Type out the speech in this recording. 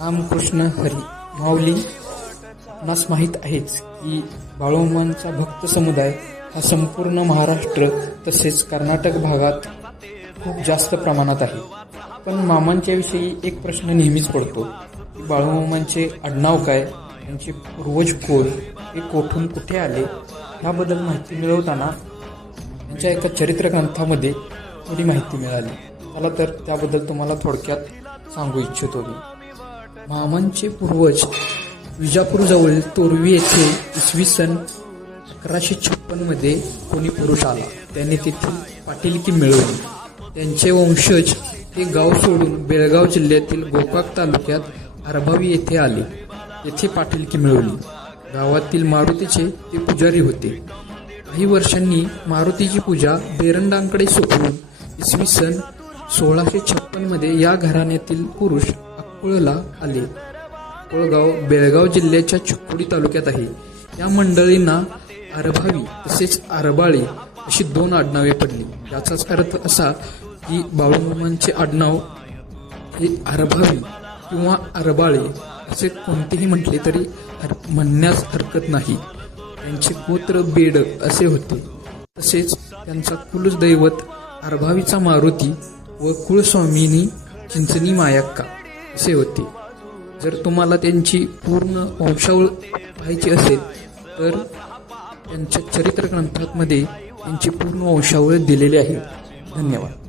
रामकृष्ण हरी माऊली आपणास माहीत आहेच की बाळोमांचा भक्त समुदाय हा संपूर्ण महाराष्ट्र तसेच कर्नाटक भागात खूप जास्त प्रमाणात आहे. पण मामांच्या विषयी एक प्रश्न नेहमीच पडतो की बाळूमामांचे आडनाव काय? त्यांचे पूर्वज कोण? हे कोठून कुठे आले? ह्याबद्दल माहिती मिळवताना त्यांच्या एका चरित्र ग्रंथामध्ये थोडी माहिती मिळाली. मला तर त्याबद्दल तुम्हाला थोडक्यात सांगू इच्छितो मी. मामांचे पूर्वज विजापूरजवळील तोरवी येथे इसवी सन अकराशे छप्पनमध्ये कोणी पुरुष आला. त्याने तेथील पाटीलकी मिळवली. त्यांचे वंशज हे गाव सोडून बेळगाव जिल्ह्यातील गोकाक तालुक्यात हरभावी येथे आले. येथे पाटीलकी मिळवली. गावातील मारुतीचे ते पुजारी होते. काही वर्षांनी मारुतीची पूजा बेरंडांकडे सोपवून इसवी सन सोळाशे छप्पनमध्ये या घराण्यातील पुरुष कुळला आले. कोळगाव बेळगाव जिल्ह्याच्या चिकोडी तालुक्यात आहे. या मंडळींना आरभावी तसेच आरबाळे अशी दोन आडनावे पडली. याचाच अर्थ असा की बाळूमामांचे आडनाव हे आरभावी किंवा आरबाळे असे कोणतेही म्हटले तरी हर म्हणण्यास हरकत नाही. त्यांचे गोत्र बेड असे होते. तसेच त्यांचा कुलदैवत आरभावीचा मारुती व कुळस्वामिनी चिंचणी मायाक्का. असे होते. जर तुम्हाला त्यांची पूर्ण वंशावळ पाहायची असेल तर त्यांच्या चरित्र ग्रंथांमध्ये त्यांची पूर्ण वंशावळ दिलेली आहे. धन्यवाद.